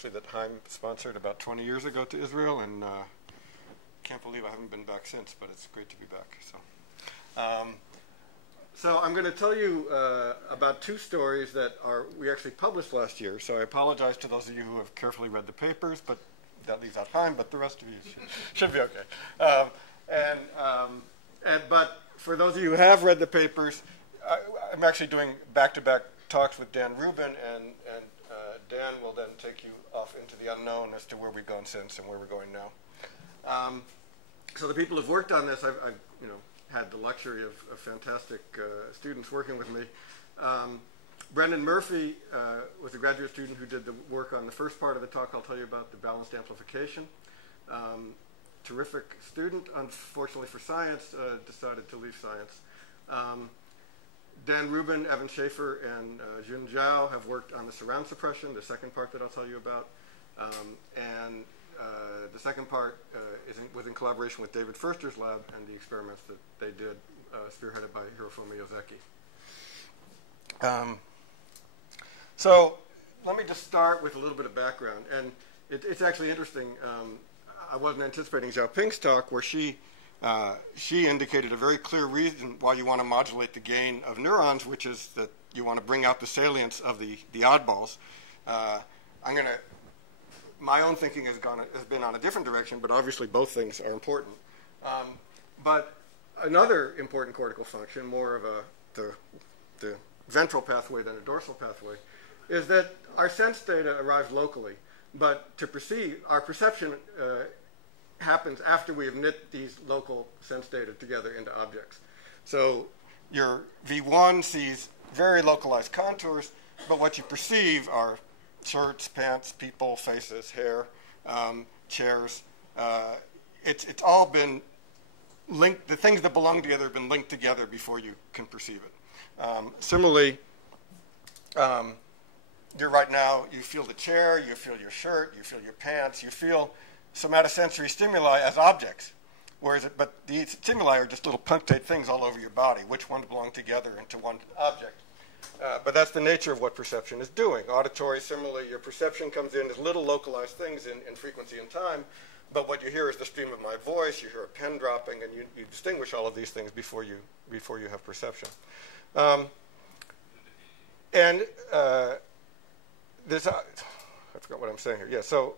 actually, that Haim sponsored about 20 years ago to Israel, and can't believe I haven't been back since, but it's great to be back. So I'm going to tell you about two stories that we actually published last year. So I apologize to those of you who have carefully read the papers, but that leaves out Haim, but the rest of you should be okay. But for those of you who have read the papers, I'm actually doing back-to-back talks with Dan Rubin, and Dan will then take you off into the unknown as to where we've gone since and where we're going now. So the people who've worked on this, I've had the luxury of fantastic students working with me. Brendan Murphy was a graduate student who did the work on the first part of the talk I'll tell you about, the balanced amplification. Terrific student, unfortunately for science, decided to leave science. Dan Rubin, Evan Schaefer, and Jun Zhao have worked on the surround suppression, the second part that I'll tell you about. And the second part was in collaboration with David Furster's lab and the experiments that they did, spearheaded by Hirofumi Ozeki. So let me just start with a little bit of background. And it's actually interesting. I wasn't anticipating Xiaoping's talk, where she indicated a very clear reason why you want to modulate the gain of neurons, which is that you want to bring out the salience of the oddballs. My own thinking has been on a different direction, but obviously both things are important. But another important cortical function, more of the ventral pathway than a dorsal pathway, is that our sense data arrives locally, but to perceive, our perception happens after we have knit these local sense data together into objects. So your V1 sees very localized contours, but what you perceive are shirts, pants, people, faces, hair, chairs. It's all been linked. The things that belong together have been linked together before you can perceive it. Similarly, right now, you feel the chair, you feel your shirt, you feel your pants, you feel somatosensory stimuli as objects. But the stimuli are just little punctate things all over your body. Which ones belong together into one object? But that's the nature of what perception is doing. Auditory, similarly, your perception comes in as little localized things in frequency and time, but what you hear is the stream of my voice, you hear a pen dropping, and you distinguish all of these things before you have perception. I forgot what I'm saying here. Yeah, so,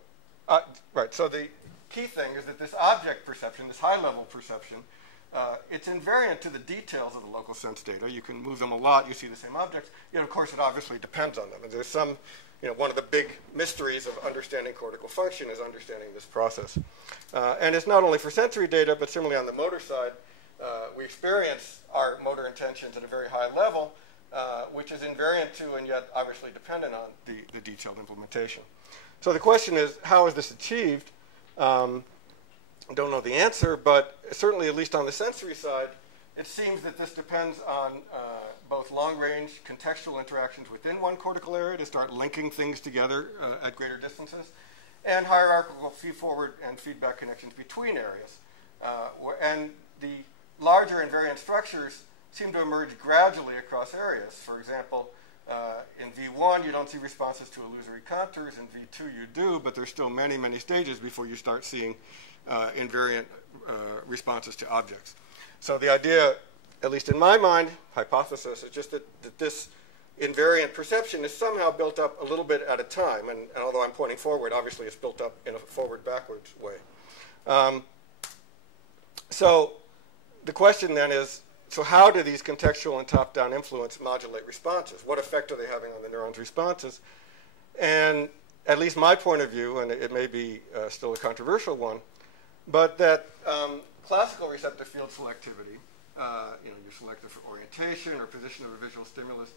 right, so the key thing is that this object perception, this high-level perception, it's invariant to the details of the local sense data. You can move them a lot. You see the same objects. Yet, of course, it obviously depends on them. And there's some, one of the big mysteries of understanding cortical function is understanding this process. And it's not only for sensory data, but similarly on the motor side, we experience our motor intentions at a very high level, which is invariant to and yet obviously dependent on the detailed implementation. So the question is, how is this achieved? I don't know the answer, but certainly, at least on the sensory side, it seems that this depends on both long-range contextual interactions within one cortical area to start linking things together at greater distances, and hierarchical feed-forward and feedback connections between areas. And the larger invariant structures seem to emerge gradually across areas. For example, in V1, you don't see responses to illusory contours. In V2, you do, but there's still many, many stages before you start seeing invariant responses to objects. So the idea, at least in my mind, hypothesis, is just that this invariant perception is somehow built up a little bit at a time. And although I'm pointing forward, obviously it's built up in a forward-backwards way. So the question then is, so how do these contextual and top-down influence modulate responses? What effect are they having on the neuron's responses? And at least my point of view, and it may be still a controversial one, but that classical receptor field selectivity, you're selected for orientation or position of a visual stimulus,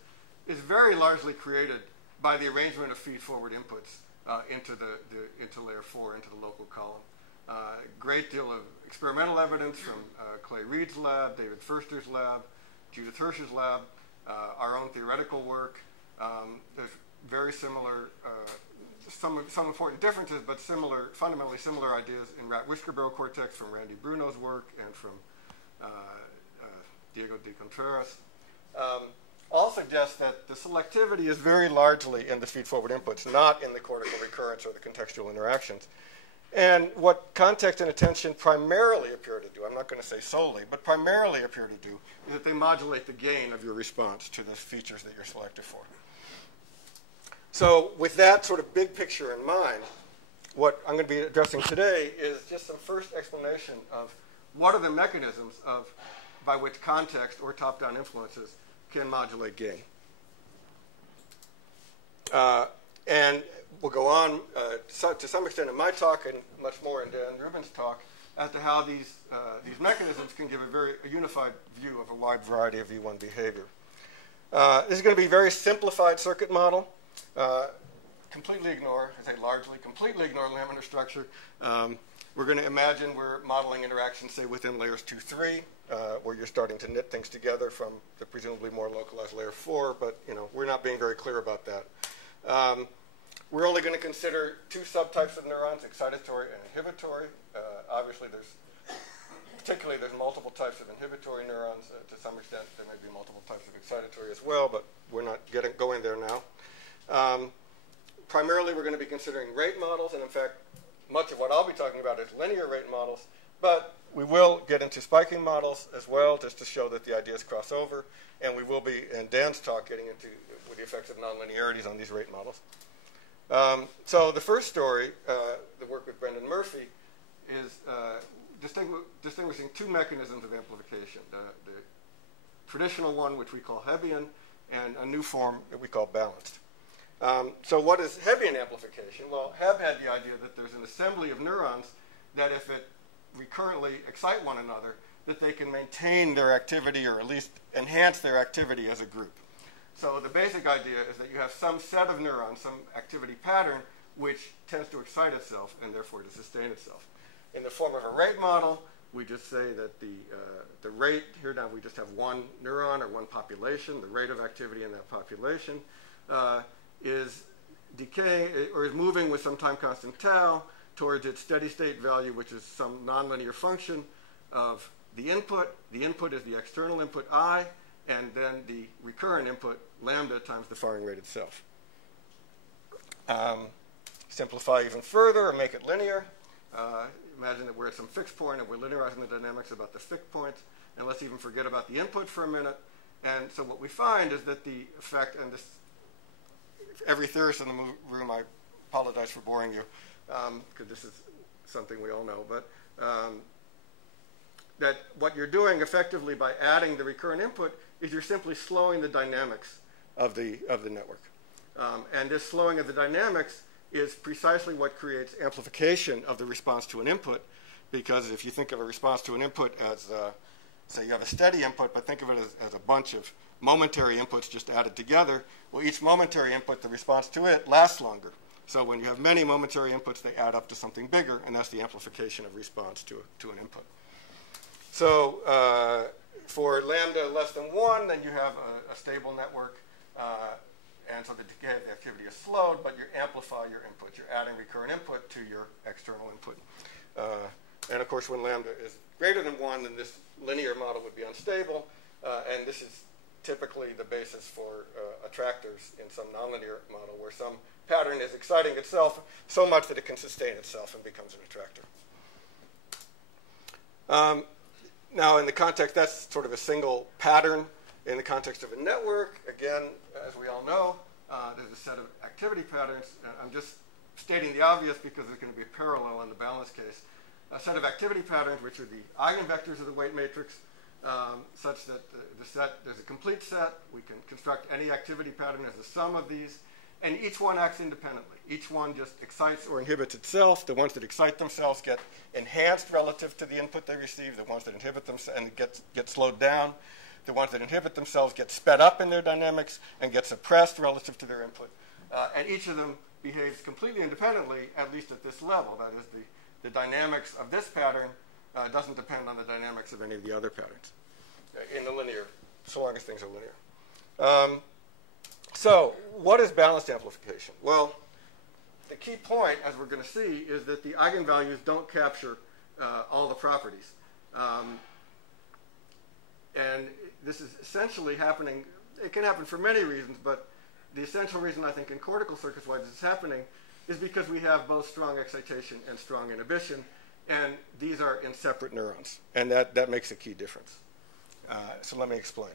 is very largely created by the arrangement of feed-forward inputs into layer 4, into the local column. Great deal of experimental evidence from Clay Reed's lab, David Furster's lab, Judith Hirsch's lab, our own theoretical work. There's very similar, some important differences, but fundamentally similar ideas in rat whisker barrel cortex from Randy Bruno's work and from Diego de Contreras. all suggest that the selectivity is very largely in the feed-forward inputs, not in the cortical recurrence or the contextual interactions. And what context and attention primarily appear to do, I'm not going to say solely, but primarily appear to do, is that they modulate the gain of your response to the features that you're selected for. So with that sort of big picture in mind, what I'm going to be addressing today is just some first explanation of what are the mechanisms by which context or top-down influences can modulate gain. And we'll go on to some extent in my talk and much more in Dan Rubin's talk as to how these mechanisms can give a unified view of a wide variety of V1 behavior. This is going to be a very simplified circuit model. Completely ignore, I say largely, completely ignore laminar structure. We're going to imagine we're modeling interactions, say, within layers 2, 3, where you're starting to knit things together from the presumably more localized layer 4, but we're not being very clear about that. We're only going to consider two subtypes of neurons, excitatory and inhibitory. Obviously, particularly there's multiple types of inhibitory neurons. To some extent, there may be multiple types of excitatory as well, but we're not going there now. Primarily, we're going to be considering rate models, and in fact, much of what I'll be talking about is linear rate models, but we will get into spiking models as well, just to show that the ideas cross over, and we will be, in Dan's talk, getting into the effects of nonlinearities on these rate models. So the first story, the work with Brendan Murphy, is distinguishing two mechanisms of amplification, the traditional one, which we call Hebbian, and a new form that we call balanced. So what is Hebbian amplification? Well, Hebb had the idea that there's an assembly of neurons that if it recurrently excite one another, that they can maintain their activity or at least enhance their activity as a group. So the basic idea is that you have some set of neurons, some activity pattern, which tends to excite itself and therefore to sustain itself. In the form of a rate model, we just say that the rate, here now we just have one neuron or one population, the rate of activity in that population, is decay or is moving with some time constant tau towards its steady state value, which is some nonlinear function of the input. The input is the external input I, and then the recurrent input lambda times the firing rate itself. Simplify even further or make it linear. Imagine that we're at some fixed point and we're linearizing the dynamics about the fixed point, and let's even forget about the input for a minute. And so what we find is that the effect, and this, every theorist in the room, I apologize for boring you, because this is something we all know, but that what you're doing effectively by adding the recurrent input is you're simply slowing the dynamics of the network. And this slowing of the dynamics is precisely what creates amplification of the response to an input, because if you think of a response to an input as, say you have a steady input, but think of it as a bunch of momentary inputs just added together, well, each momentary input, the response to it lasts longer. So when you have many momentary inputs, they add up to something bigger, and that's the amplification of response to an input. So for lambda less than 1, then you have a stable network, and so the decay of the activity is slowed, but you amplify your input. You're adding recurrent input to your external input. And of course, when lambda is greater than 1, then this linear model would be unstable, and this is typically the basis for attractors in some nonlinear model, where some pattern is exciting itself so much that it can sustain itself and becomes an attractor. Now, in the context, that's sort of a single pattern. In the context of a network, again, as we all know, there's a set of activity patterns. I'm just stating the obvious because there's going to be a parallel in the balance case. A set of activity patterns, which are the eigenvectors of the weight matrix, such that the set, there's a complete set. We can construct any activity pattern as the sum of these, and each one acts independently. Each one just excites or inhibits itself. The ones that excite themselves get enhanced relative to the input they receive. The ones that inhibit themselves and get slowed down. The ones that inhibit themselves get sped up in their dynamics and get suppressed relative to their input. And each of them behaves completely independently, at least at this level. That is, the dynamics of this pattern doesn't depend on the dynamics of any of the other patterns in the linear, so long as things are linear. So what is balanced amplification? Well, the key point, as we're going to see, is that the eigenvalues don't capture all the properties. And this is essentially happening it can happen for many reasons, but the essential reason I think in cortical circuits why this is happening is because we have both strong excitation and strong inhibition, and these are in separate neurons, and that makes a key difference. So let me explain.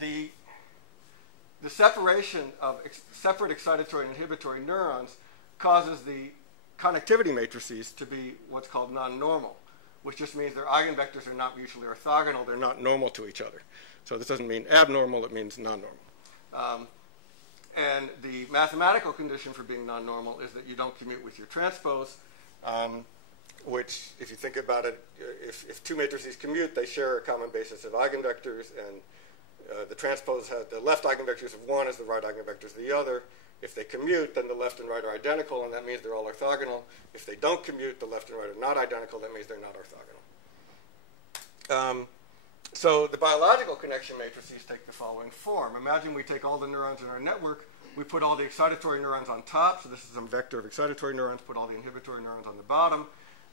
The separation of separate excitatory and inhibitory neurons causes the connectivity matrices to be what's called non-normal, which just means their eigenvectors are not mutually orthogonal. They're not normal to each other. So this doesn't mean abnormal. It means non-normal. And the mathematical condition for being non-normal is that you don't commute with your transpose, which, if you think about it, if two matrices commute, they share a common basis of eigenvectors, and the transpose has the left eigenvectors of one as the right eigenvectors of the other. If they commute, then the left and right are identical, and that means they're all orthogonal. If they don't commute, the left and right are not identical. That means they're not orthogonal. So the biological connection matrices take the following form. Imagine we take all the neurons in our network. We put all the excitatory neurons on top. So this is some vector of excitatory neurons. Put all the inhibitory neurons on the bottom.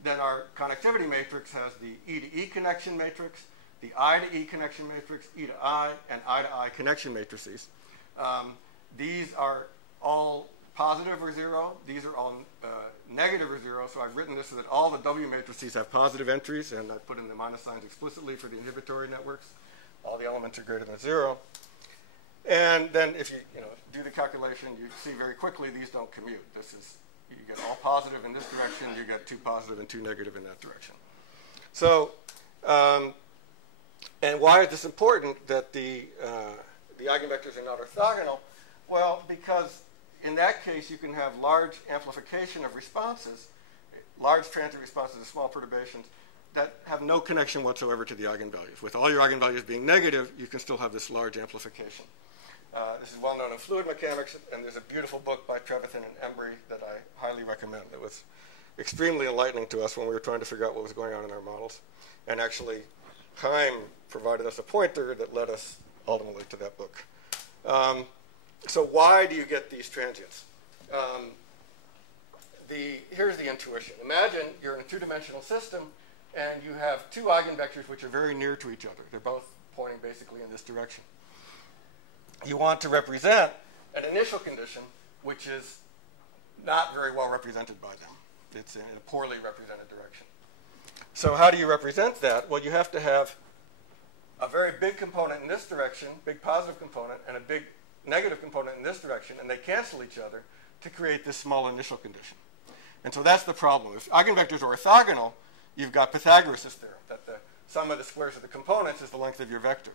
Then our connectivity matrix has the E to E connection matrix, the I to E connection matrix, E to I, and I to I connection matrices. These are all positive or zero. These are all negative or zero. So I've written this so that all the W matrices have positive entries, and I put in the minus signs explicitly for the inhibitory networks. All the elements are greater than zero. And then if you do the calculation, you see very quickly these don't commute. This is, you get all positive in this direction, you get two positive and two negative in that direction. So, and why is this important that the eigenvectors are not orthogonal? Well, because in that case, you can have large amplification of responses, large transient responses to small perturbations that have no connection whatsoever to the eigenvalues. With all your eigenvalues being negative, you can still have this large amplification. This is well known in fluid mechanics, and there's a beautiful book by Trevethan and Embry that I highly recommend. It was extremely enlightening to us when we were trying to figure out what was going on in our models. And actually, Chaim provided us a pointer that led us ultimately to that book. So why do you get these transients? Here's the intuition. Imagine you're in a two-dimensional system, and you have two eigenvectors which are very near to each other. They're both pointing basically in this direction. You want to represent an initial condition which is not very well represented by them. It's in a poorly represented direction. So how do you represent that? Well, you have to have a very big component in this direction, big positive component, and a big negative component in this direction, and they cancel each other to create this small initial condition. And so that's the problem. If eigenvectors are orthogonal, you've got Pythagoras' theorem, that the sum of the squares of the components is the length of your vector.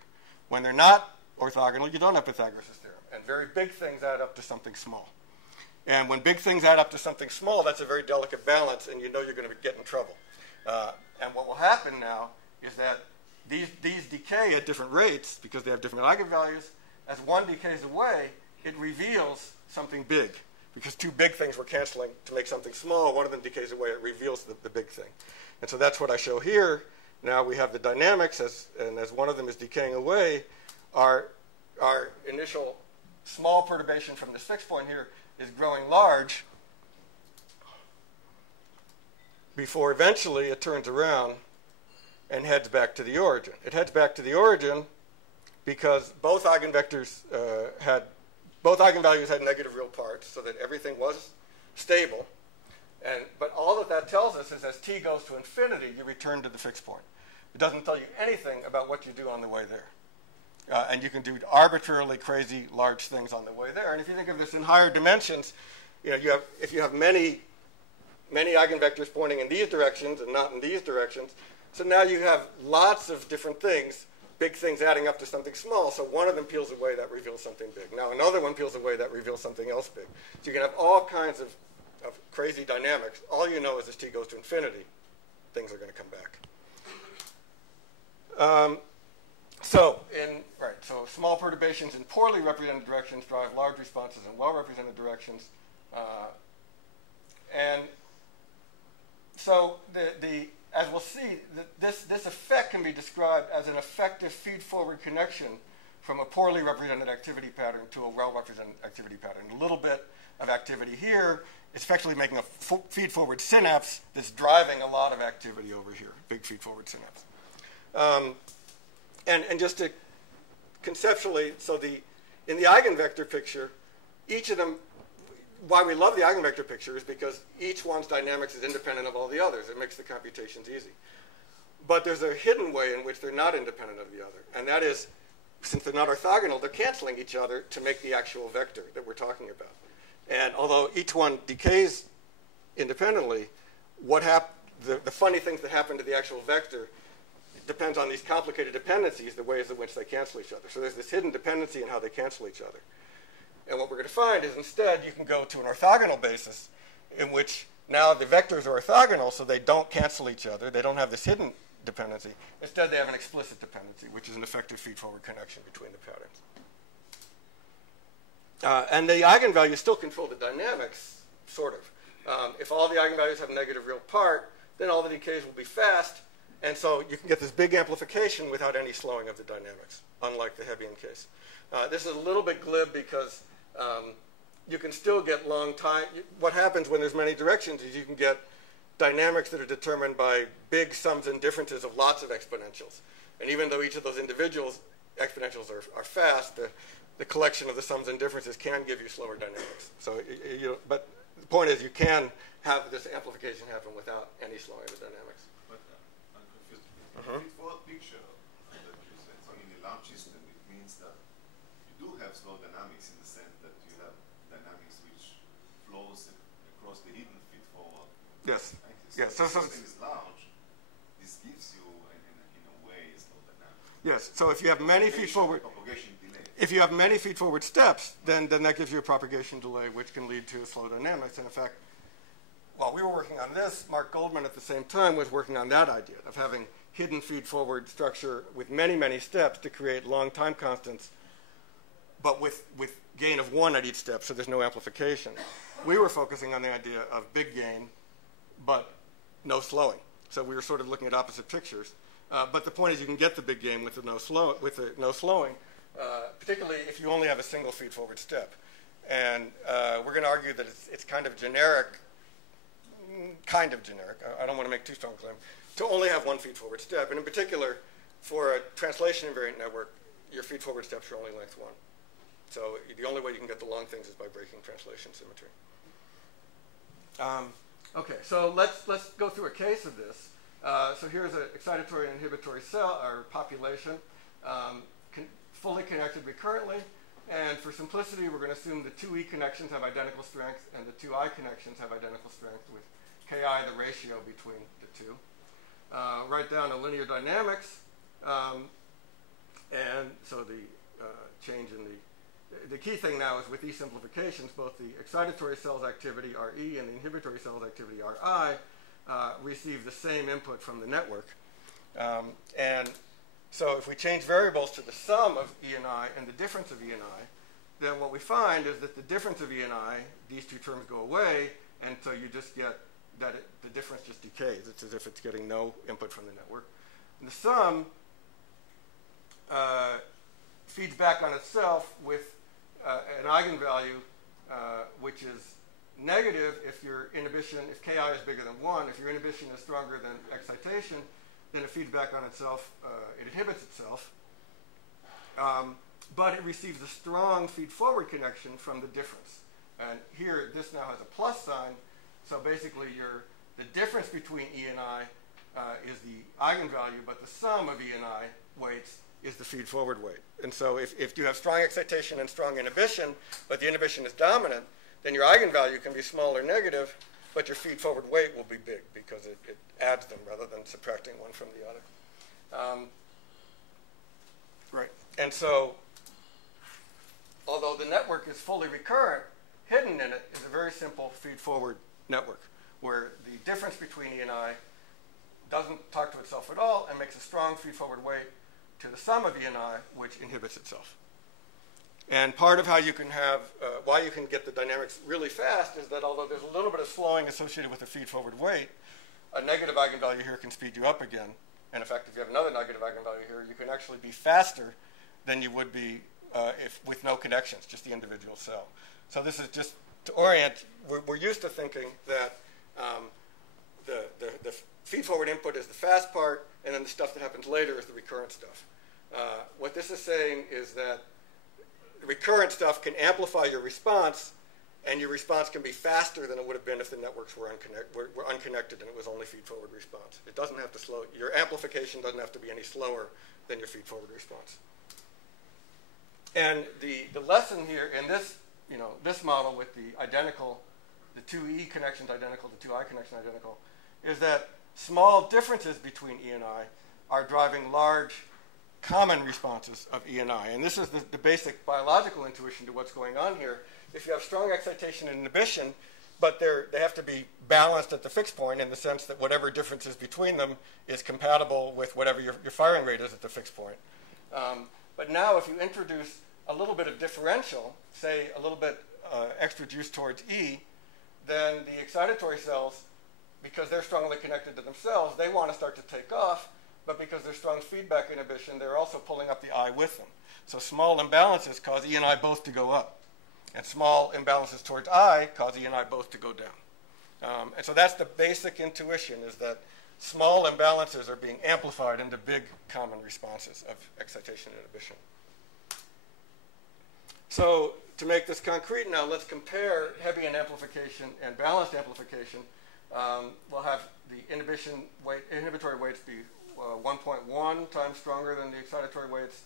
When they're not orthogonal, you don't have Pythagoras' theorem, and very big things add up to something small. And when big things add up to something small, that's a very delicate balance, and you know you're going to get in trouble. And what will happen now is that these decay at different rates because they have different eigenvalues. As one decays away, it reveals something big. Because two big things were canceling to make something small, one of them decays away, it reveals the big thing. And so that's what I show here. Now we have the dynamics, and as one of them is decaying away, our initial small perturbation from this fixed point here is growing large before eventually it turns around and heads back to the origin. It heads back to the origin because both eigenvectors both eigenvalues had negative real parts, so that everything was stable. But all that tells us is as t goes to infinity, you return to the fixed point. It doesn't tell you anything about what you do on the way there. And you can do arbitrarily crazy large things on the way there. And if you think of this in higher dimensions, if you have many eigenvectors pointing in these directions and not in these directions, so now you have lots of different things, big things adding up to something small. So one of them peels away, that reveals something big. Now another one peels away, that reveals something else big. So you can have all kinds of crazy dynamics. All you know is as t goes to infinity, things are going to come back. So small perturbations in poorly represented directions drive large responses in well-represented directions. And so as we'll see, this effect can be described as an effective feed-forward connection from a poorly represented activity pattern to a well-represented activity pattern. A little bit of activity here is effectively making a feed-forward synapse that's driving a lot of activity over here, big feed-forward synapse. And just to conceptually, so in the eigenvector picture, each of them, why we love the eigenvector picture is because each one's dynamics is independent of all the others. It makes the computations easy. But there's a hidden way in which they're not independent of the other. And that is, since they're not orthogonal, they're canceling each other to make the actual vector that we're talking about. And although each one decays independently, the funny things that happen to the actual vector depends on these complicated dependencies, the ways in which they cancel each other. So there's this hidden dependency in how they cancel each other. And what we're going to find is instead you can go to an orthogonal basis in which now the vectors are orthogonal, so they don't cancel each other. They don't have this hidden dependency. Instead, they have an explicit dependency, which is an effective feed-forward connection between the patterns. And the eigenvalues still control the dynamics, sort of. If all the eigenvalues have negative real part, then all the decays will be fast. And so you can get this big amplification without any slowing of the dynamics, unlike the Hebbian case. This is a little bit glib because you can still get long time. What happens when there's many directions is you can get dynamics that are determined by big sums and differences of lots of exponentials. And even though each of those individual exponentials are fast, the collection of the sums and differences can give you slower dynamics. So, but the point is you can have this amplification happen without any slowing of the dynamics. But I'm confused. The feedforward picture that you said, so in a large system, it means that you do have slow dynamics in the sense that you have dynamics which flows across the hidden feedforward. Yes. Yes. So if the system is large, this gives you, in a way, slow dynamics. Yes. So if you have many feedforward, if you have many feedforward steps, then that gives you a propagation delay, which can lead to slow dynamics. And in fact, while we were working on this, Mark Goldman at the same time was working on that idea of having hidden feed-forward structure with many, many steps to create long time constants, but with gain of 1 at each step, so there's no amplification. We were focusing on the idea of big gain, but no slowing. So we were sort of looking at opposite pictures. But the point is you can get the big gain with the no slowing, particularly if you only have a single feed-forward step. And we're going to argue that it's kind of generic. I don't want to make too strong a claim, to only have one feed-forward step. And in particular, for a translation invariant network, your feed-forward steps are only length 1. So the only way you can get the long things is by breaking translation symmetry. Okay, so let's go through a case of this. So here's an excitatory and inhibitory cell, or population, fully connected recurrently. And for simplicity, we're going to assume the 2E connections have identical strength and the 2I connections have identical strength, with Ki the ratio between the two. Write down a linear dynamics. And so the change in the key thing now is with these simplifications, both the excitatory cell's activity, Re, and the inhibitory cell's activity, Ri, receive the same input from the network. And so if we change variables to the sum of E and I and the difference of E and I, then what we find is that the difference of E and I, these two terms go away, and so you just get that the difference just decays. It's as if it's getting no input from the network. And the sum feeds back on itself with an eigenvalue which is negative if your inhibition, if Ki is bigger than 1, if your inhibition is stronger than excitation, then it feeds back on itself, it inhibits itself. But it receives a strong feed-forward connection from the difference. And here, this now has a plus sign. So basically, the difference between E and I is the eigenvalue, but the sum of E and I weights is the feed-forward weight. And so if you have strong excitation and strong inhibition, but the inhibition is dominant, then your eigenvalue can be small or negative, but your feed-forward weight will be big because it adds them rather than subtracting one from the other. Right. And so, although the network is fully recurrent, hidden in it is a very simple feed-forward network where the difference between E and I doesn't talk to itself at all and makes a strong feed-forward weight to the sum of E and I, which inhibits itself. And part of how you can have, why you can get the dynamics really fast is that although there's a little bit of slowing associated with the feed-forward weight, a negative eigenvalue here can speed you up again. And in fact, if you have another negative eigenvalue here, you can actually be faster than you would be with no connections, just the individual cell. So this is just to orient. We're used to thinking that the feed-forward input is the fast part, and then the stuff that happens later is the recurrent stuff. What this is saying is that recurrent stuff can amplify your response, and your response can be faster than it would have been if the networks were unconnected and it was only feed-forward response. It doesn't have to slow. Your amplification doesn't have to be any slower than your feed-forward response. And the lesson here in this, this model with the identical, the two E connections identical, the two I connection identical, is that small differences between E and I are driving large common responses of E and I. And this is the basic biological intuition to what's going on here. If you have strong excitation and inhibition, but they have to be balanced at the fixed point in the sense that whatever difference is between them is compatible with whatever your firing rate is at the fixed point. But now if you introduce a little bit of differential, say a little bit extra juice towards E, then the excitatory cells, because they're strongly connected to themselves, they want to start to take off, but because there's strong feedback inhibition, they're also pulling up the I with them. So small imbalances cause E and I both to go up. And small imbalances towards I cause E and I both to go down. And so that's the basic intuition, is that small imbalances are being amplified into big common responses of excitation and inhibition. So to make this concrete now, let's compare Hebbian amplification and balanced amplification. We'll have the inhibitory weights be 1.1 times stronger than the excitatory weights.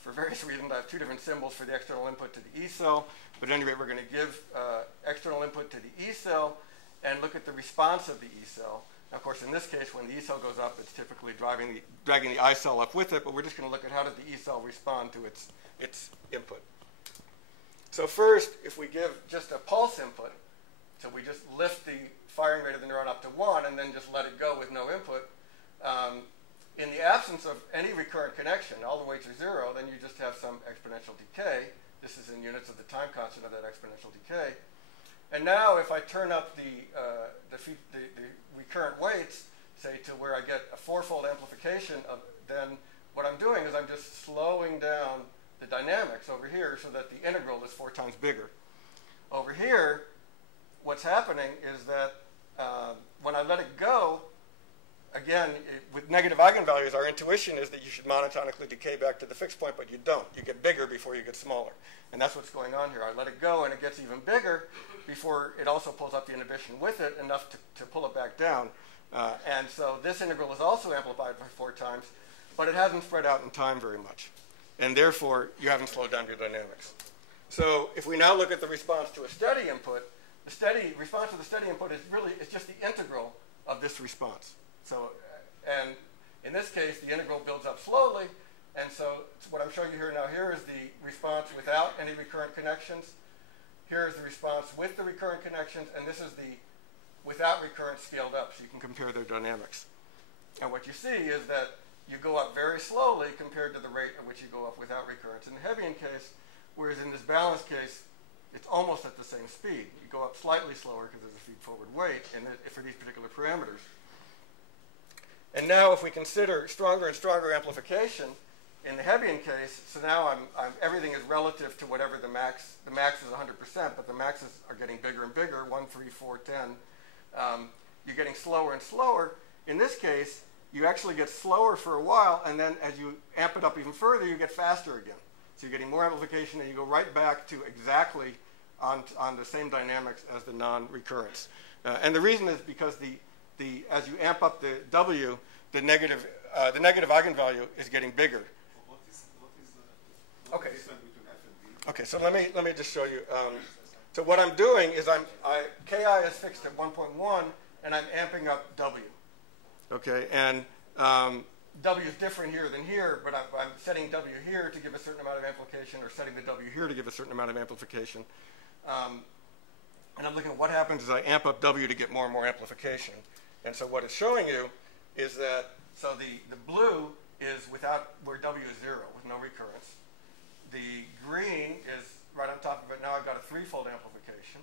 For various reasons, I have two different symbols for the external input to the E cell. But at any rate, we're going to give external input to the E cell and look at the response of the E cell. Now, of course, in this case, when the E cell goes up, it's typically dragging the I cell up with it. But we're just going to look at how did the E cell respond to its input. So first, if we give just a pulse input, so we just lift the firing rate of the neuron up to 1 and then just let it go with no input, in the absence of any recurrent connection, all the weights are 0, then you just have some exponential decay. This is in units of the time constant of that exponential decay. And now if I turn up the recurrent weights, say to where I get a 4-fold amplification, then what I'm doing is I'm just slowing down the dynamics over here so that the integral is 4 times bigger. Over here, what's happening is that when I let it go, again, with negative eigenvalues, our intuition is that you should monotonically decay back to the fixed point, but you don't. You get bigger before you get smaller. And that's what's going on here. I let it go, and it gets even bigger before it also pulls up the inhibition with it enough to pull it back down. And so this integral is also amplified by 4 times, but it hasn't spread out in time very much. And therefore, you haven't slowed down your dynamics. So if we now look at the response to a steady input, the response to the steady input is just the integral of this response. So, and in this case, the integral builds up slowly, and so what I'm showing you here now, here is the response without any recurrent connections. Here is the response with the recurrent connections, and this is the without recurrent scaled up, so you can compare their dynamics. And what you see is that you go up very slowly compared to the rate at which you go up without recurrence in the Hebbian case, whereas in this balanced case, it's almost at the same speed. You go up slightly slower because there's a feed-forward weight for these particular parameters. And now if we consider stronger and stronger amplification in the Hebbian case, so now everything is relative to whatever the max is 100%, but the maxes are getting bigger and bigger, 1, 3, 4, 10. You're getting slower and slower. In this case, you actually get slower for a while, and then as you amp it up even further, you get faster again. So you're getting more amplification, and you go right back to exactly on the same dynamics as the non-recurrence. And the reason is because as you amp up the W, the negative eigenvalue is getting bigger. What is the difference between F and D? Okay, so let me just show you. So what I'm doing is Ki is fixed at 1.1, and I'm amping up W. Okay, and W is different here than here, but I'm setting W here to give a certain amount of amplification, or setting the W here to give a certain amount of amplification. And I'm looking at what happens as I amp up W to get more and more amplification. And so what it's showing you is that, so the blue is where W is 0, with no recurrence. The green is right on top of it. Now I've got a 3-fold amplification.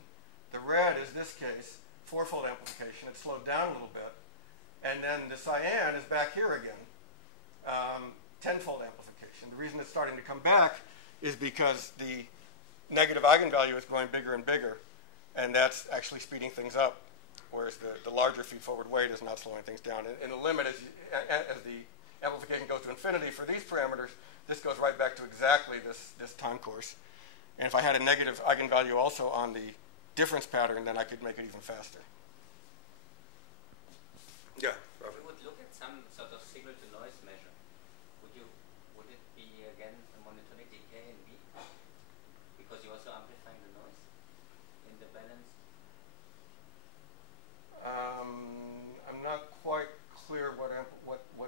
The red is this case, 4-fold amplification. It's slowed down a little bit. And then the cyan is back here again, 10-fold amplification. The reason it's starting to come back is because the negative eigenvalue is growing bigger and bigger, and that's actually speeding things up, whereas the larger feed-forward weight is not slowing things down. And the limit, as the amplification goes to infinity for these parameters, this goes right back to exactly this time course. And if I had a negative eigenvalue also on the difference pattern, then I could make it even faster. Yeah, Robert. You would look at some sort of signal-to-noise measure. Would it be, again, a monotonic decay in B? Because you're also amplifying the noise in the balance? I'm not quite clear what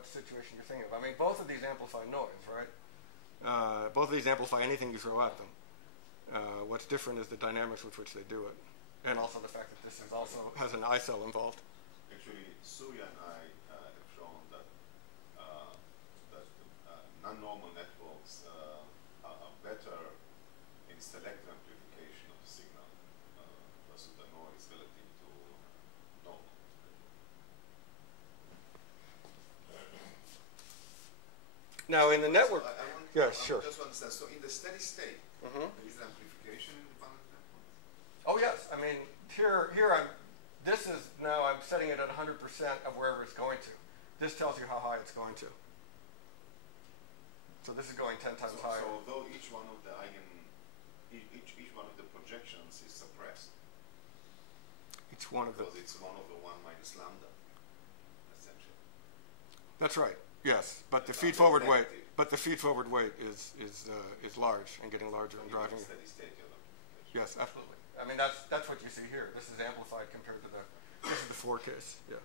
situation you're thinking of. I mean, both of these amplify noise, right? Both of these amplify anything you throw at them. What's different is the dynamics with which they do it, and also the fact that this is also has an I cell involved. Actually, Surya and I have shown that non-normal networks are better in selective amplification of the signal versus the noise relative to normal. Now, in the network, I sure. just want to understand. So, in the steady state, is there amplification in the bounded networks? Oh yes, I mean here I'm setting it at 100% of wherever it's going to. This tells you how high it's going to. So this is going 10 times higher. So although each one of the each one of the projections is suppressed. Each one of because it's 1 over 1 minus lambda, essentially. That's right. Yes, but the feed-forward weight. But the feed-forward weight is large and getting larger and driving. Steady state, Yes, absolutely. I mean that's what you see here. This is amplified compared to this is the 4 case. Yeah,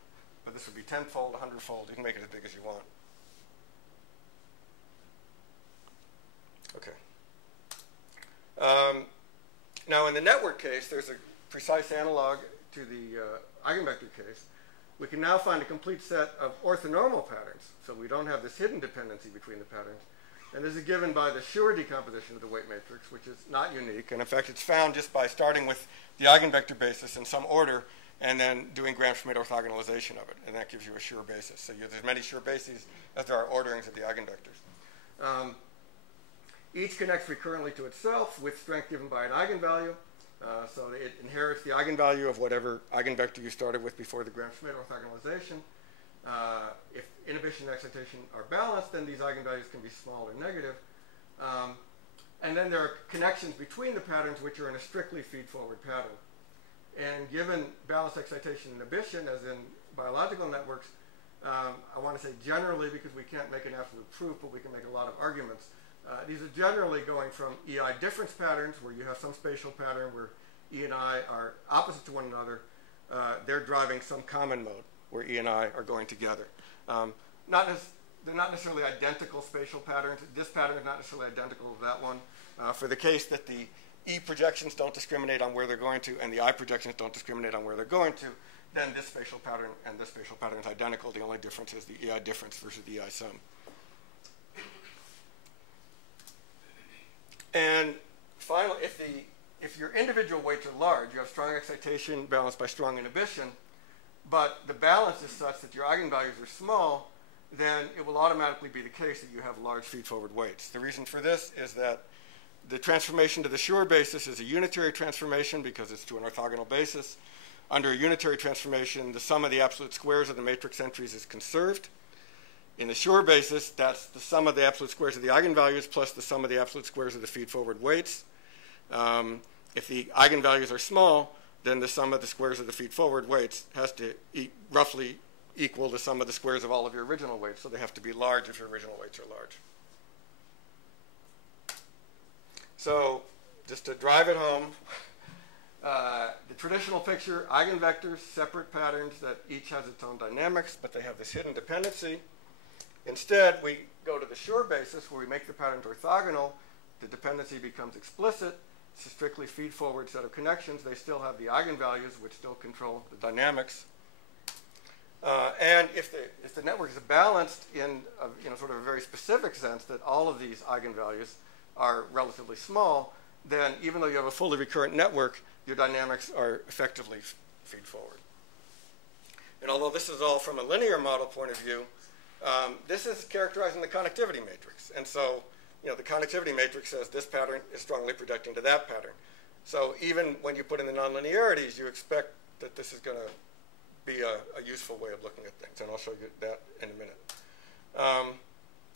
but this would be 10-fold, 100-fold. You can make it as big as you want. Okay. Now in the network case, there's a precise analog to the eigenvector case. We can now find a complete set of orthonormal patterns, so we don't have this hidden dependency between the patterns. And this is given by the Schur decomposition of the weight matrix, which is not unique. And in fact, it's found just by starting with the eigenvector basis in some order and then doing Gram-Schmidt orthogonalization of it. And that gives you a Schur basis. So there's as many Schur bases as there are orderings of the eigenvectors. Each connects recurrently to itself with strength given by an eigenvalue. So it inherits the eigenvalue of whatever eigenvector you started with before the Gram-Schmidt orthogonalization. If inhibition and excitation are balanced, then these eigenvalues can be small or negative. And then there are connections between the patterns which are in a strictly feed-forward pattern. And given balanced excitation and inhibition, as in biological networks, I want to say generally, because we can't make an absolute proof, but we can make a lot of arguments. These are generally going from EI difference patterns, where you have some spatial pattern where E and I are opposite to one another. They're driving some common mode, where E and I are going together. They're not necessarily identical spatial patterns. This pattern is not necessarily identical to that one. For the case that the E projections don't discriminate on where they're going to and the I projections don't discriminate on where they're going to, then this spatial pattern and this spatial pattern is identical. The only difference is the EI difference versus the EI sum. And finally, if your individual weights are large, you have strong excitation balanced by strong inhibition, but the balance is such that your eigenvalues are small, then it will automatically be the case that you have large feed-forward weights. The reason for this is that the transformation to the Schur basis is a unitary transformation because it's to an orthogonal basis. Under a unitary transformation, the sum of the absolute squares of the matrix entries is conserved. In the Schur basis, that's the sum of the absolute squares of the eigenvalues plus the sum of the absolute squares of the feed-forward weights. If the eigenvalues are small, then the sum of the squares of the feed-forward weights has to roughly equal the sum of the squares of all of your original weights, so they have to be large if your original weights are large. So just to drive it home, the traditional picture, eigenvectors, separate patterns that each has its own dynamics, but they have this hidden dependency. Instead, we go to the Schur basis where we make the patterns orthogonal. The dependency becomes explicit. It's a strictly feed-forward set of connections. They still have the eigenvalues, which still control the dynamics. And if the network is balanced in sort of a very specific sense that all of these eigenvalues are relatively small, then even though you have a fully recurrent network, your dynamics are effectively feed-forward. And although this is all from a linear model point of view, this is characterizing the connectivity matrix. And so, the connectivity matrix says this pattern is strongly projecting to that pattern. So even when you put in the nonlinearities, you expect that this is going to be a useful way of looking at things. And I'll show you that in a minute.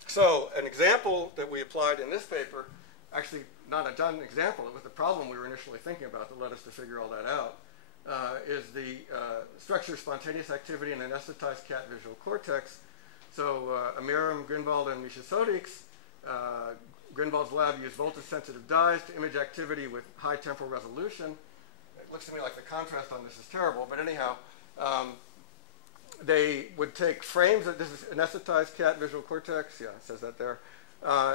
So an example that we applied in this paper, actually not a done example, it was the problem we were initially thinking about that led us to figure all that out, is the structure of spontaneous activity in an anesthetized cat visual cortex. So Amiram, Grünwald, and Misha-Sodix, Grünwald's lab used voltage-sensitive dyes to image activity with high temporal resolution. It looks to me like the contrast on this is terrible, but anyhow, they would take frames, this is anesthetized cat visual cortex, yeah, it says that there.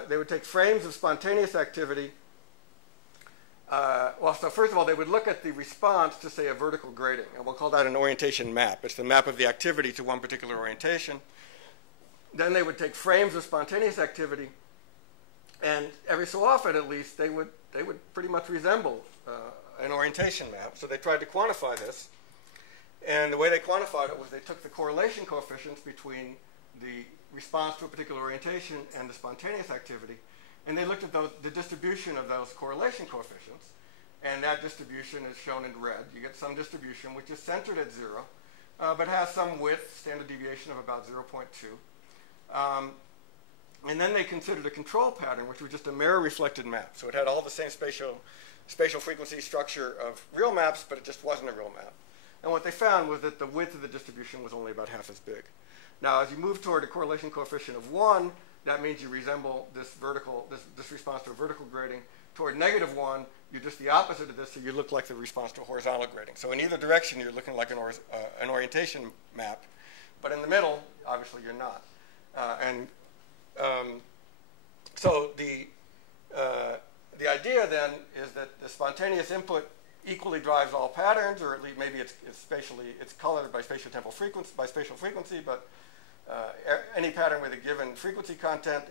They would take frames of spontaneous activity. Well, so first of all, they would look at the response to, say, a vertical grading, and we'll call that an orientation map. It's the map of the activity to one particular orientation. Then they would take frames of spontaneous activity, and every so often, at least, they would pretty much resemble an orientation map. So they tried to quantify this, and the way they quantified it was they took the correlation coefficients between the response to a particular orientation and the spontaneous activity, and they looked at the distribution of those correlation coefficients, and that distribution is shown in red. You get some distribution which is centered at 0, but has some width, standard deviation of about 0.2. And then they considered a control pattern, which was just a mirror reflected map. So it had all the same spatial frequency structure of real maps, but it just wasn't a real map. And what they found was that the width of the distribution was only about half as big. Now, as you move toward a correlation coefficient of 1, that means you resemble this response to a vertical grading. Toward -1, you're just the opposite of this, so you look like the response to a horizontal grading. So in either direction, you're looking like an orientation map. But in the middle, obviously, you're not. So the idea then is that the spontaneous input equally drives all patterns, or at least maybe it's colored by spatial frequency, but any pattern with a given frequency content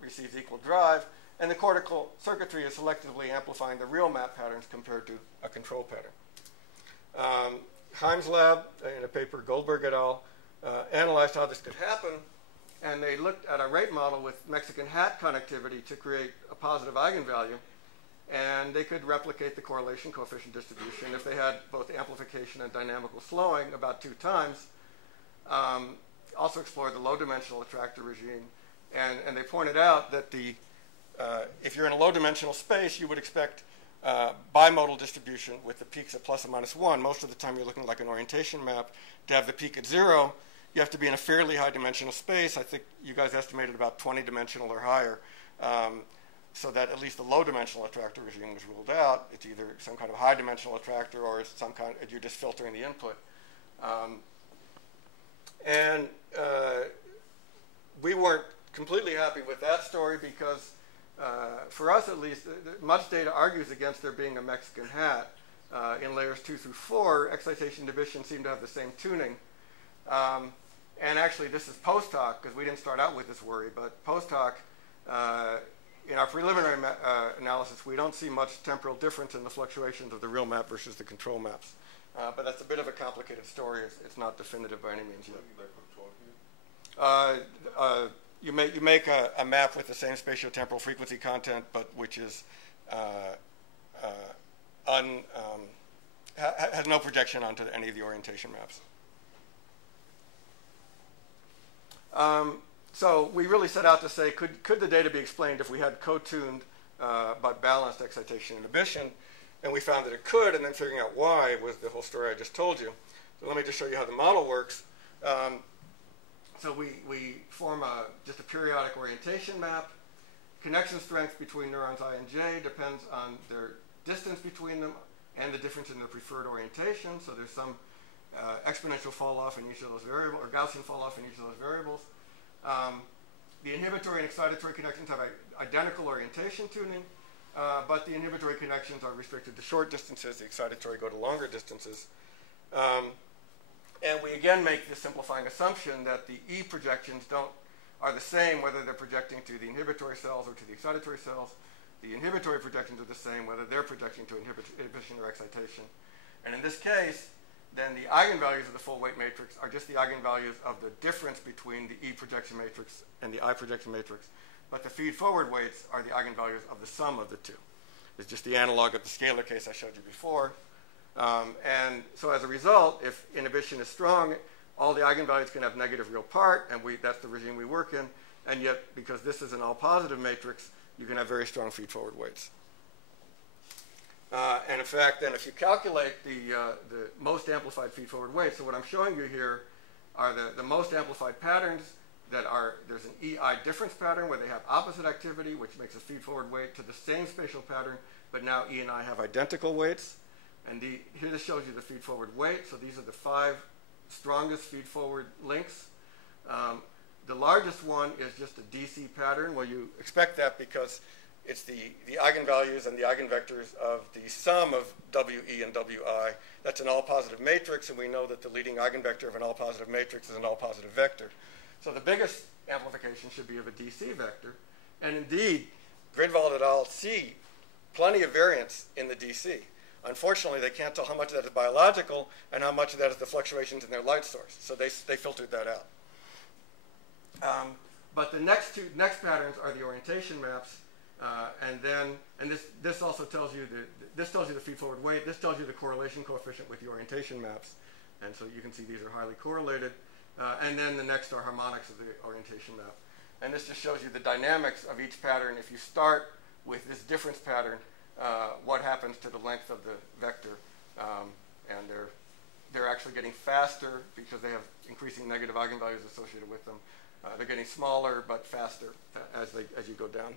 receives equal drive, and the cortical circuitry is selectively amplifying the real map patterns compared to a control pattern. Heim's lab, in a paper, Goldberg et al., analyzed how this could happen, and they looked at a rate model with Mexican hat connectivity to create a positive eigenvalue, and they could replicate the correlation coefficient distribution if they had both amplification and dynamical slowing about 2 times. Also explored the low-dimensional attractor regime, and they pointed out that if you're in a low-dimensional space, you would expect bimodal distribution with the peaks at plus or minus 1. Most of the time, you're looking like an orientation map. To have the peak at 0, you have to be in a fairly high-dimensional space. I think you guys estimated about 20-dimensional or higher, so that at least the low-dimensional attractor regime was ruled out. It's either some kind of high-dimensional attractor or it's you're just filtering the input. We weren't completely happy with that story because, for us at least, much data argues against there being a Mexican hat. In layers 2 through 4, excitation inhibition seem to have the same tuning. And actually, this is post hoc, because we didn't start out with this worry, but post hoc, in our preliminary analysis, we don't see much temporal difference in the fluctuations of the real map versus the control maps. But that's a bit of a complicated story. It's not definitive by any means yet. You make a map with the same spatiotemporal frequency content, but which is has no projection onto any of the orientation maps. So we really set out to say, could the data be explained if we had co-tuned but balanced excitation inhibition? And we found that it could, and then figuring out why was the whole story I just told you. So let me just show you how the model works. So we form just a periodic orientation map. Connection strength between neurons I and J depends on their distance between them and the difference in their preferred orientation. So there's some exponential fall off in each of those variables, or Gaussian fall off in each of those variables. The inhibitory and excitatory connections have identical orientation tuning, but the inhibitory connections are restricted to short distances. The excitatory go to longer distances. And we again make the simplifying assumption that the E projections are the same whether they're projecting to the inhibitory cells or to the excitatory cells. The inhibitory projections are the same whether they're projecting to inhibition or excitation. And in this case, then the eigenvalues of the full weight matrix are just the eigenvalues of the difference between the E projection matrix and the I projection matrix. But the feed-forward weights are the eigenvalues of the sum of the two. It's just the analog of the scalar case I showed you before. And so as a result, if inhibition is strong, all the eigenvalues can have negative real part, and that's the regime we work in. And yet, because this is an all-positive matrix, you can have very strong feed-forward weights. And in fact, then if you calculate the most amplified feed-forward weight, so what I'm showing you here are the most amplified patterns that are, there's an EI difference pattern where they have opposite activity, which makes a feed-forward weight to the same spatial pattern, but now E and I have identical weights. And here this shows you the feed-forward weight. So these are the 5 strongest feed-forward links. The largest one is just a DC pattern. Well, you expect that because it's the eigenvalues and the eigenvectors of the sum of WE and WI. That's an all-positive matrix, and we know that the leading eigenvector of an all-positive matrix is an all-positive vector. So the biggest amplification should be of a DC vector. And indeed, Gridwald et al. See plenty of variance in the DC. Unfortunately, they can't tell how much of that is biological and how much of that is the fluctuations in their light source. So they filtered that out. But the next patterns are the orientation maps. And this also tells you this tells you the feed-forward weight. This tells you the correlation coefficient with the orientation maps. And so you can see these are highly correlated. And then the next are harmonics of the orientation map. And this just shows you the dynamics of each pattern. If you start with this difference pattern, what happens to the length of the vector. And they're actually getting faster because they have increasing negative eigenvalues associated with them. They're getting smaller but faster as you go down.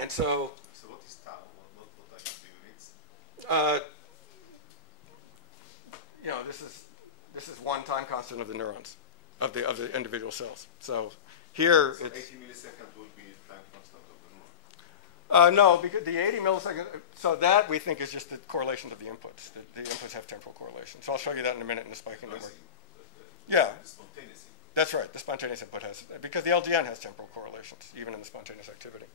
And so what is tau? What are the units? You know, this is one time constant of the neurons, of the individual cells. So here So it's 80 milliseconds would be time constant of the neuron. no, because the 80 milliseconds. So that we think is just the correlations of the inputs. The inputs have temporal correlation. So I'll show you that in a minute in the spiking network. Yeah. The spontaneous input. That's right. The spontaneous input has, because the LGN has temporal correlations, even in the spontaneous activity.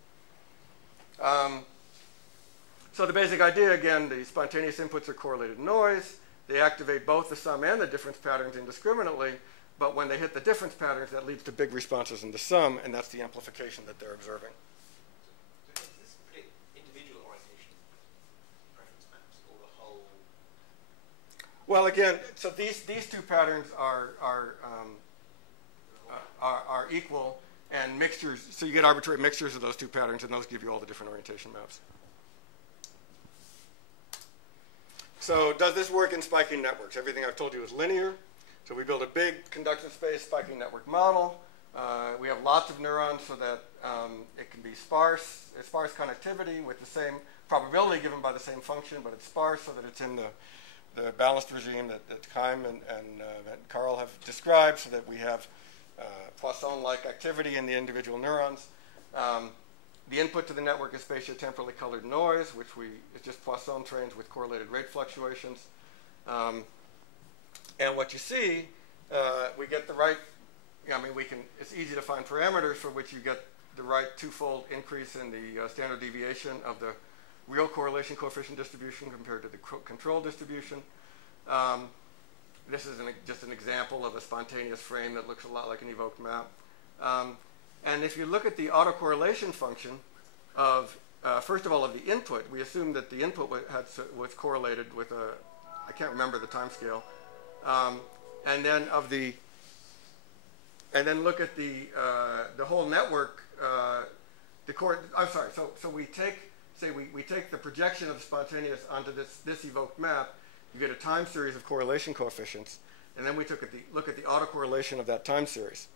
So the basic idea, again, the spontaneous inputs are correlated noise. They activate both the sum and the difference patterns indiscriminately, but when they hit the difference patterns, that leads to big responses in the sum, and that's the amplification that they're observing. So does this predict individual orientation preference maps or the whole? Well, again, so these two patterns are equal, and mixtures. So you get arbitrary mixtures of those two patterns, and those give you all the different orientation maps. So does this work in spiking networks? Everything I've told you is linear. So we build a big conduction space spiking network model. We have lots of neurons so that it can be sparse connectivity with the same probability given by the same function, but it's sparse so that it's in the balanced regime that Chaim and Carl have described, so that we have Poisson-like activity in the individual neurons. The input to the network is spatiotemporally colored noise, which is just Poisson trains with correlated rate fluctuations. And what you see, we get the right, it's easy to find parameters for which you get the right twofold increase in the standard deviation of the real correlation coefficient distribution compared to the control distribution. This is just an example of a spontaneous frame that looks a lot like an evoked map. And if you look at the autocorrelation function of, first of all, of the input, we assume that the input was correlated with I can't remember the time scale. And then look at the whole network. So we take the projection of the spontaneous onto this evoked map. You get a time series of correlation coefficients, and then we look at the autocorrelation of that time series.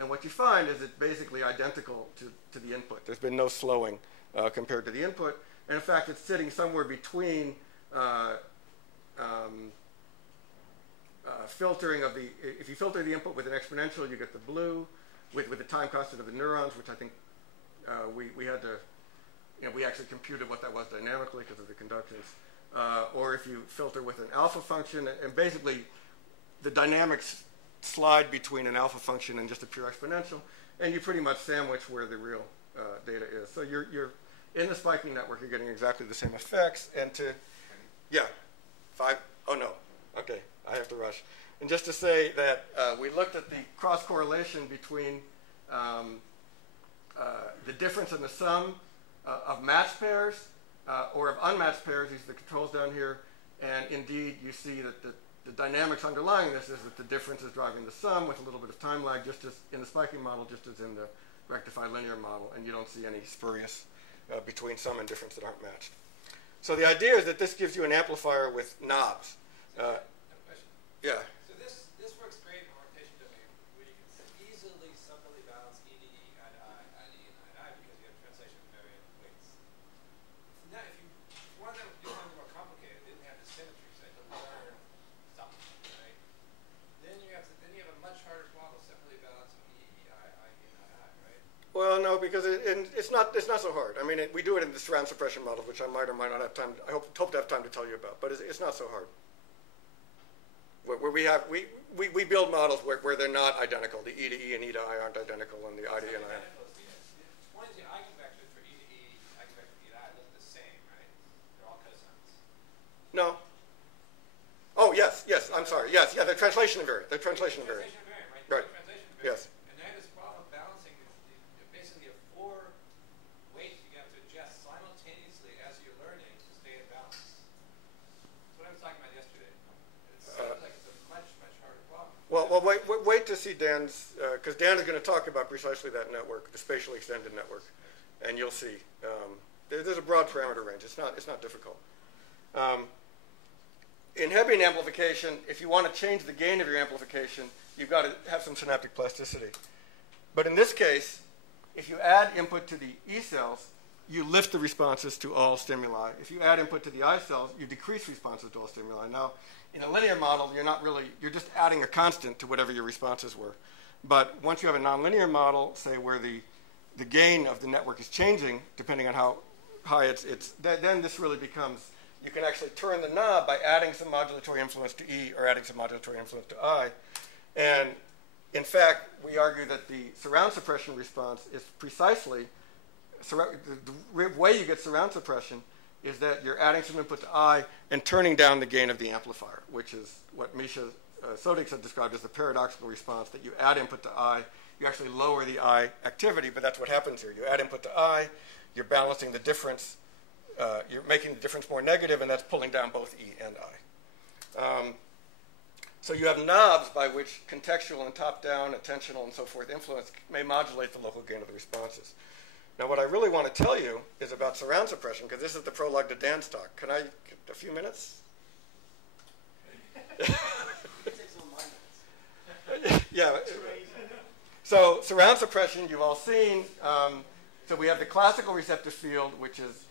And what you find is it's basically identical to the input. There's been no slowing compared to the input. And in fact, it's sitting somewhere between filtering of if you filter the input with an exponential, you get the blue with the time constant of the neurons, which I think we had to, we actually computed what that was dynamically because of the conductance. Or if you filter with an alpha function, and basically the dynamics slide between an alpha function and just a pure exponential, and you pretty much sandwich where the real data is. So you're in the spiking network, you're getting exactly the same effects. And okay, I have to rush. And just to say that we looked at the cross-correlation between the difference in the sum of matched pairs or of unmatched pairs. These are the controls down here. And indeed, you see that the dynamics underlying this is that the difference is driving the sum with a little bit of time lag, just as in the spiking model, just as in the rectified linear model, and you don't see any spurious between sum and difference that aren't matched. So the idea is that this gives you an amplifier with knobs. Yeah. So this works great in orientation domain, where you can easily subtly balance EDE, IDE, and II because you have translation invariant weights. Now, if you want to do something more complicated, didn't have the symmetry set, to learn something, right? Then you have a much harder problem separately balancing EDE, IDE, and II, right? Well, no, because it's not so hard. I mean, we do it in the surround suppression model, which I might or might not have time. I hope to have time to tell you about, but it's not so hard. Where we build models where they're not identical. The E to E and E to I aren't identical, and the I to E and I. One is the eigenvectors for E to E, eigenvector for E to I look the same, right? They're all cosines. No. Oh yes, I'm sorry. Yes, yeah, they're translation invariant. They're translation invariant. Right. Translation invariant. Yes. And then this problem of balancing is basically a 4 weights you have to adjust simultaneously as you're learning to stay in balance. That's what I was talking about yesterday. It seems like it's a much harder problem. Well, wait to see Dan's, because Dan is going to talk about precisely that network, the spatially extended network, and you'll see. There's a broad parameter range. It's not difficult. In Hebbian amplification, if you want to change the gain of your amplification, you've got to have some synaptic plasticity. But in this case, if you add input to the E cells, you lift the responses to all stimuli. If you add input to the I cells, you decrease responses to all stimuli. Now, in a linear model, you're just adding a constant to whatever your responses were. But once you have a nonlinear model, say where the gain of the network is changing, depending on how high then this really becomes, you can actually turn the knob by adding some modulatory influence to E or adding some modulatory influence to I. And in fact, we argue that the surround suppression response is precisely, the way you get surround suppression is that you're adding some input to I and turning down the gain of the amplifier, which is what Misha Sodix had described as the paradoxical response, that you add input to I, you actually lower the I activity, but that's what happens here. You add input to I, you're balancing the difference, you're making the difference more negative, and that's pulling down both E and I. So you have knobs by which contextual and top-down, attentional, and so forth influence may modulate the local gain of the responses. Now, what I really want to tell you is about surround suppression, because this is the prologue to Dan's talk. Can I get a few minutes? Yeah. So surround suppression, you've all seen. So we have the classical receptive field, which is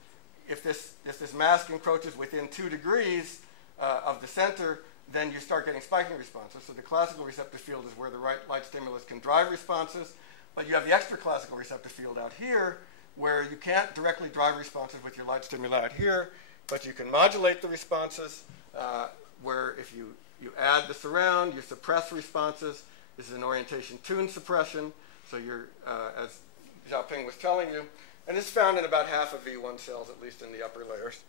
if this mask encroaches within 2 degrees of the center, then you start getting spiking responses. So the classical receptive field is where the right light stimulus can drive responses. But you have the extra classical receptive field out here, where you can't directly drive responses with your light stimuli out here, but you can modulate the responses, where if you add the surround, you suppress responses. This is an orientation tune suppression. So you're, as Xiaoping was telling you, and it's found in about half of V1 cells, at least in the upper layers.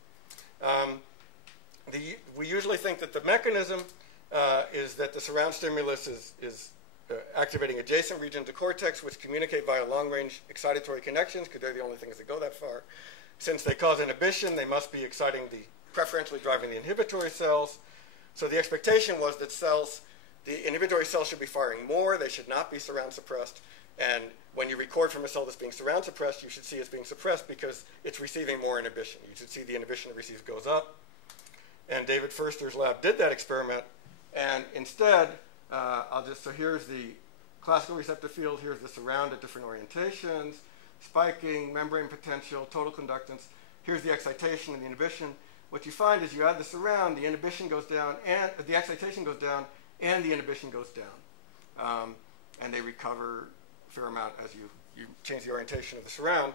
We usually think that the mechanism is that the surround stimulus is activating adjacent regions of cortex, which communicate via long-range excitatory connections, because they're the only things that go that far. Since they cause inhibition, they must be exciting preferentially driving the inhibitory cells. So the expectation was that the inhibitory cells should be firing more. They should not be surround suppressed. And when you record from a cell that's being surround suppressed, you should see it's being suppressed because it's receiving more inhibition. You should see the inhibition it receives goes up. And David Furster's lab did that experiment. And instead, so here's the classical receptive field. Here's the surround at different orientations, spiking, membrane potential, total conductance. Here's the excitation and the inhibition. What you find is you add the surround, the inhibition goes down, and the excitation goes down, and the inhibition goes down. And they recover a fair amount as you change the orientation of the surround.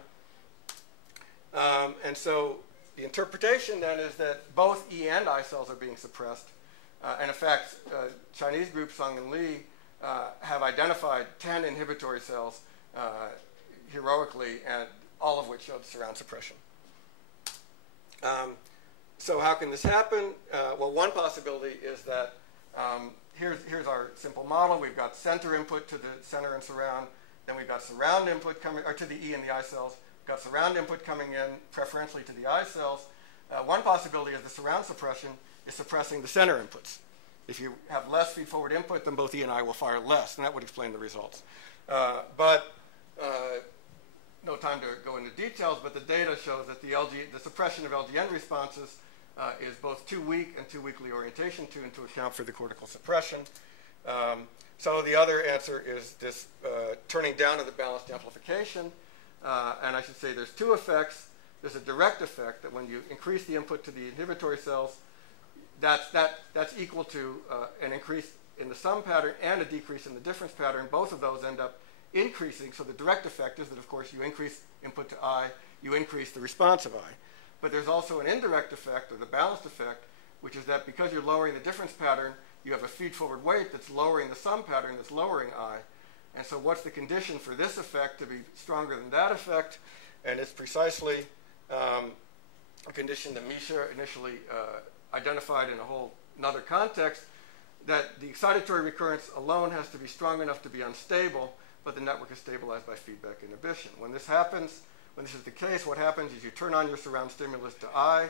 And so the interpretation then is that both E and I cells are being suppressed. And in fact, Chinese group Song and Li have identified 10 inhibitory cells heroically, and all of which showed surround suppression. So how can this happen? Well, one possibility is that here's our simple model. We've got center input to the center and surround. Then we've got surround input coming, or to the E and the I cells. We've got surround input coming in, preferentially to the I cells. One possibility is the surround suppression is suppressing the center inputs. If you have less feed-forward input, then both E and I will fire less, and that would explain the results. No time to go into details, but the data shows that the suppression of LGN responses is both too weak and too weakly orientation to account for the cortical suppression. So the other answer is this turning down of the balanced amplification. And I should say there's two effects. There's a direct effect that when you increase the input to the inhibitory cells, that's equal to an increase in the sum pattern and a decrease in the difference pattern. Both of those end up increasing. So the direct effect is that, of course, you increase input to I, you increase the response of I. But there's also an indirect effect, or the balanced effect, which is that because you're lowering the difference pattern, you have a feed-forward weight that's lowering the sum pattern that's lowering I. And so what's the condition for this effect to be stronger than that effect? And it's precisely a condition that Misha initially identified in a whole another context, that the excitatory recurrence alone has to be strong enough to be unstable, but the network is stabilized by feedback inhibition. When this happens, when this is the case, what happens is you turn on your surround stimulus to I.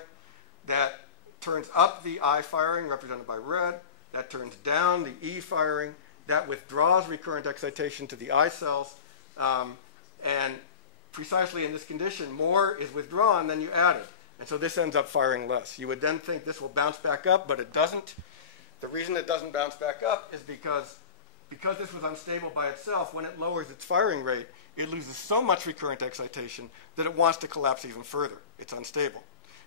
That turns up the I firing, represented by red. That turns down the E firing. That withdraws recurrent excitation to the I cells. And precisely in this condition, more is withdrawn than you added. And so this ends up firing less. You would then think this will bounce back up, but it doesn't. The reason it doesn't bounce back up is because this was unstable by itself. When it lowers its firing rate, it loses so much recurrent excitation that it wants to collapse even further. It's unstable.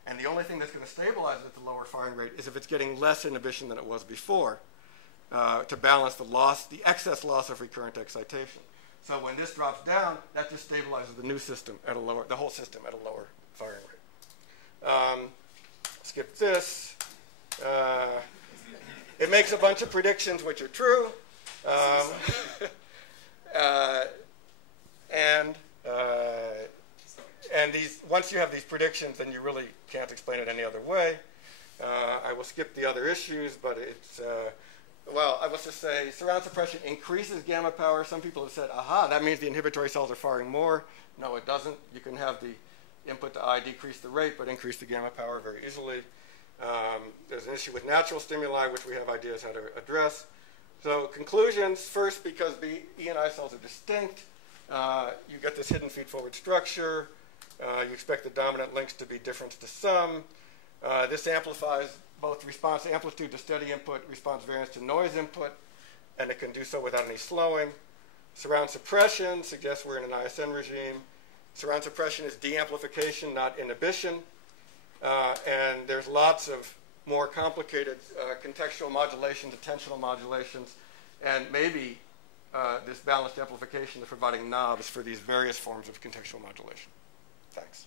And the only thing that's going to stabilize it at the lower firing rate is if it's getting less inhibition than it was before to balance the excess loss of recurrent excitation. So when this drops down, that just stabilizes the new system at the whole system at a lower firing rate. Skip this. It makes a bunch of predictions which are true. And once you have these predictions, then you really can't explain it any other way. I will skip the other issues, but it's, well, I will just say surround suppression increases gamma power. Some people have said, aha, that means the inhibitory cells are firing more. No, it doesn't. You can have the input to I decrease the rate, but increase the gamma power very easily. There's an issue with natural stimuli, which we have ideas how to address. So conclusions, first, because the E and I cells are distinct, you get this hidden feed-forward structure. You expect the dominant links to be difference to sum. This amplifies both response amplitude to steady input, response variance to noise input, and it can do so without any slowing. Surround suppression suggests we're in an ISN regime. Surround suppression is de-amplification, not inhibition. And there's lots of more complicated contextual modulations, attentional modulations, and maybe this balanced amplification is providing knobs for these various forms of contextual modulation. Thanks.